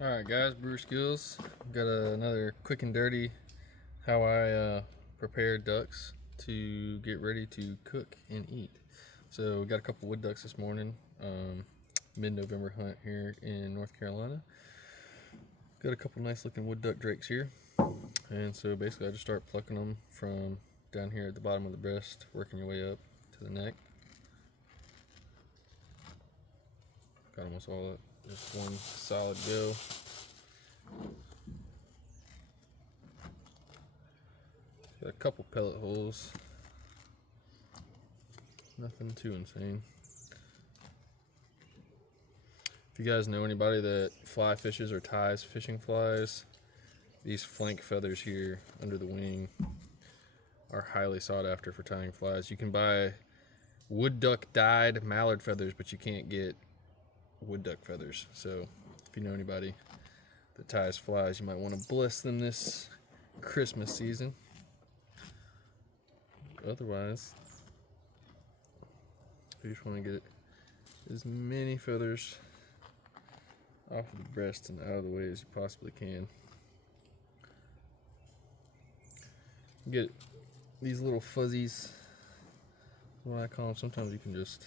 Alright guys, Brewer Skills. Got another quick and dirty how I prepare ducks to get ready to cook and eat. So we got a couple wood ducks this morning, mid-November hunt here in North Carolina. Got a couple nice looking wood duck drakes here. And so basically I just start plucking them from down here at the bottom of the breast, working your way up to the neck. Got almost all up. Just one solid go. Got a couple pellet holes. Nothing too insane. If you guys know anybody that fly fishes or ties fishing flies, these flank feathers here under the wing are highly sought after for tying flies. You can buy wood duck dyed mallard feathers, but you can't get wood duck feathers. So if you know anybody that ties flies, you might want to bless them this Christmas season. Otherwise, you just want to get as many feathers off of the breast and out of the way as you possibly can. Get these little fuzzies, what I call them. Sometimes you can just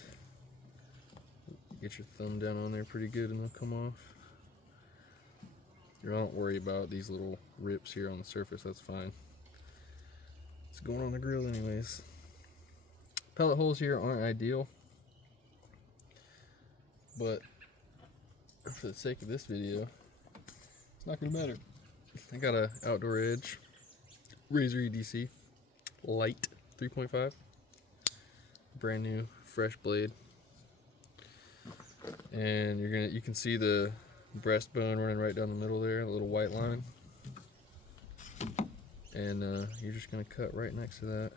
get your thumb down on there pretty good and they'll come off. You don't worry about these little rips here on the surface, that's fine. It's going on the grill anyways. Pellet holes here aren't ideal, but for the sake of this video, it's not gonna matter. I got a Outdoor Edge Razor EDC Light 3.5, brand new fresh blade, and you can see the breastbone running right down the middle there, a little white line, and you're just gonna cut right next to that.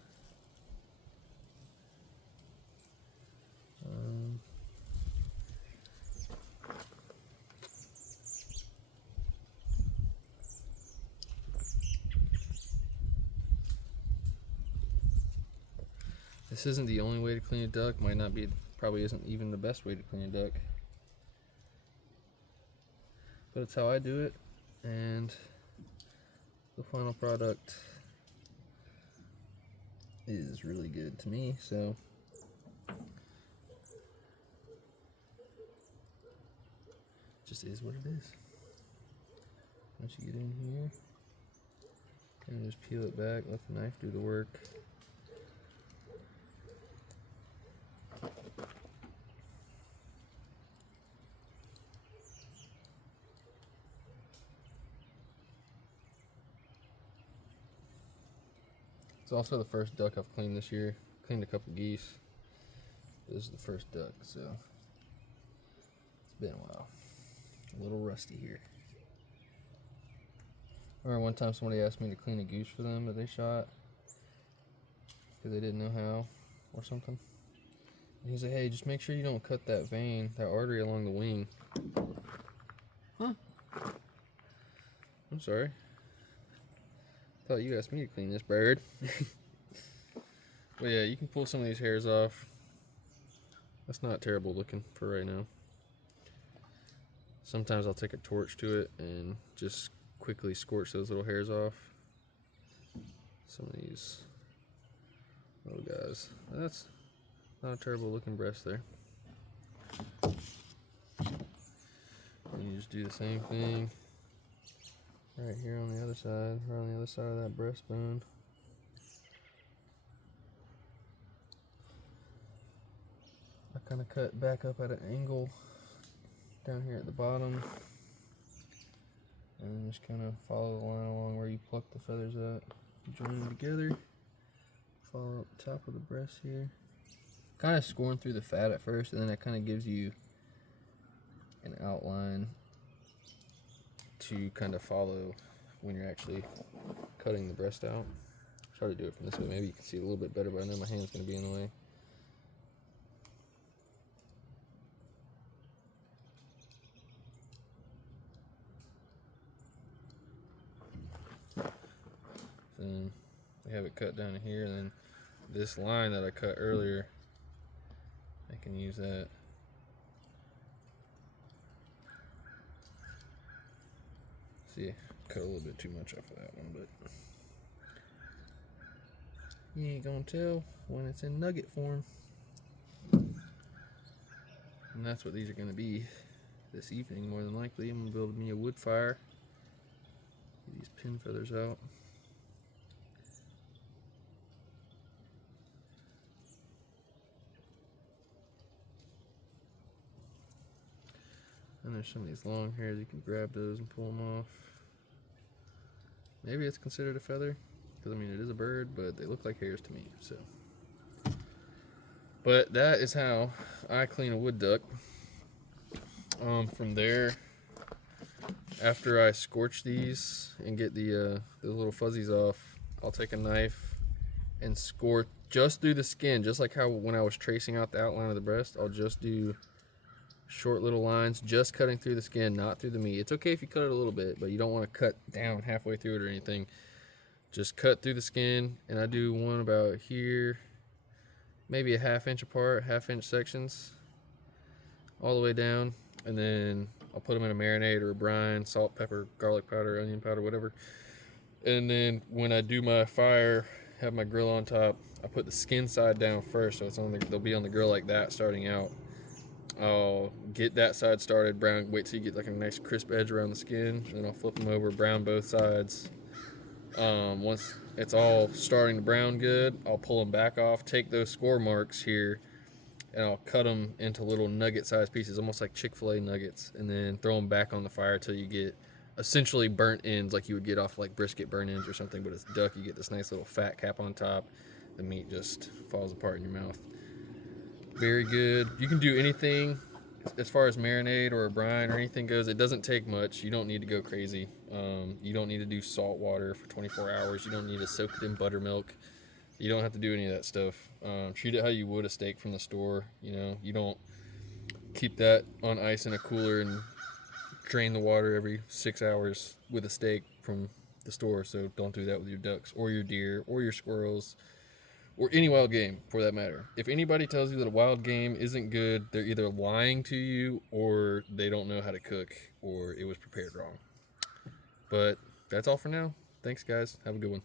This isn't the only way to clean a duck, might not be, probably isn't even the best way to clean a duck, but it's how I do it, and the final product is really good to me. So just is what it is. Once you get in here, and just peel it back, let the knife do the work. It's also the first duck I've cleaned this year. Cleaned a couple geese. This is the first duck, so it's been a while. A little rusty here. I remember one time somebody asked me to clean a goose for them that they shot because they didn't know how or something. And he's like, hey, just make sure you don't cut that vein, that artery along the wing. Huh? I'm sorry. Thought you asked me to clean this bird. But yeah, you can pull some of these hairs off. That's not terrible looking for right now. Sometimes I'll take a torch to it and just quickly scorch those little hairs off. Some of these little guys. That's not a terrible looking breast there. And you just do the same thing right here on the other side, right on the other side of that breastbone. I kind of cut back up at an angle down here at the bottom, and then just kind of follow the line along where you pluck the feathers at. Join them together, follow up the top of the breast here. Kind of scoring through the fat at first, and then that kind of gives you an outline to kind of follow when you're actually cutting the breast out. Try to do it from this way. Maybe you can see it a little bit better, but I know my hand's going to be in the way. Then I have it cut down here, and then this line that I cut earlier, I can use that See, cut a little bit too much off of that one, but you ain't gonna tell when it's in nugget form. And that's what these are gonna be this evening, more than likely. I'm gonna build me a wood fire. Get these pin feathers out. And there's some of these long hairs, you can grab those and pull them off. Maybe it's considered a feather, because I mean it is a bird, but they look like hairs to me, so. But that is how I clean a wood duck. From there, after I scorch these and get the little fuzzies off, I'll take a knife and score just through the skin, just like how when I was tracing out the outline of the breast, I'll just do short little lines, just cutting through the skin, not through the meat. It's okay if you cut it a little bit, but you don't want to cut down halfway through it or anything. Just cut through the skin, and I do one about here, maybe a 1/2 inch apart, 1/2 inch sections, all the way down, and then I'll put them in a marinade or a brine, salt, pepper, garlic powder, onion powder, whatever. And then when I do my fire, have my grill on top, I put the skin side down first, so it's on they'll be on the grill like that starting out. I'll get that side started, brown, wait till you get like a nice crisp edge around the skin, and then I'll flip them over, brown both sides. Once it's all starting to brown good, I'll pull them back off, take those score marks here, and I'll cut them into little nugget sized pieces, almost like Chick-fil-A nuggets, and then throw them back on the fire till you get essentially burnt ends like you would get off like brisket burnt ends or something, but it's duck. You get this nice little fat cap on top. The meat just falls apart in your mouth. Very good. You can do anything as far as marinade or a brine or anything goes. It doesn't take much. You don't need to go crazy. You don't need to do salt water for 24 hours. You don't need to soak it in buttermilk. You don't have to do any of that stuff. Treat it how you would a steak from the store. You know, you don't keep that on ice in a cooler and drain the water every 6 hours with a steak from the store. So don't do that with your ducks or your deer or your squirrels or any wild game for that matter. If anybody tells you that a wild game isn't good, they're either lying to you or they don't know how to cook or it was prepared wrong. But that's all for now. Thanks, guys. Have a good one.